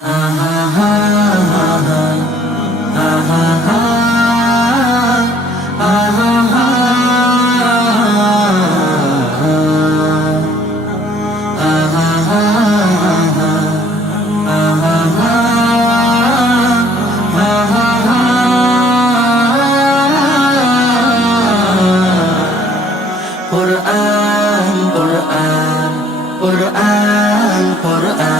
Quran, Quran, Quran, Quran.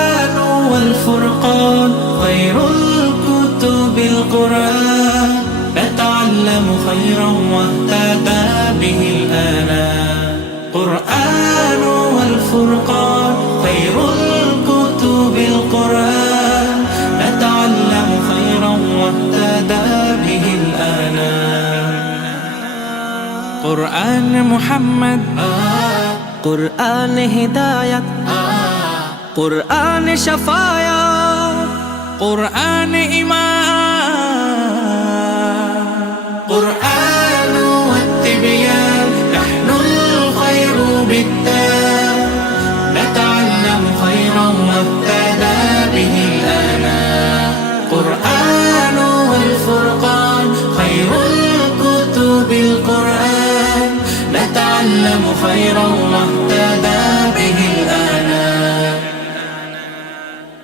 والفرقان خير الكتب القرآن نتعلم خيرا واهتدى به الآنام قرآن والفرقان خير الكتب القرآن نتعلم خيرا واهتدى به الآنام قرآن محمد قرآن هداية قرآن شفايا قرآن إيمان قرآن والتبيان نحن الخير بالتام نتعلم خيرا وابتدى به الآن قرآن والفرقان خير الكتب القرآن نتعلم خيرا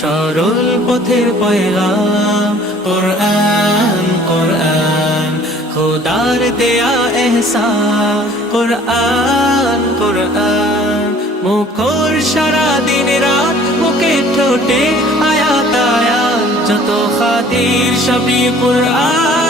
সরল পথের পয়গাম কোরআন কোরআন খোদার দেয়া এহসা কোরআন কোরআন মুখর সারা দিন রাত মুখে ঠোঁটে আয়াত আয়াত যত খাতির সবই কোরআন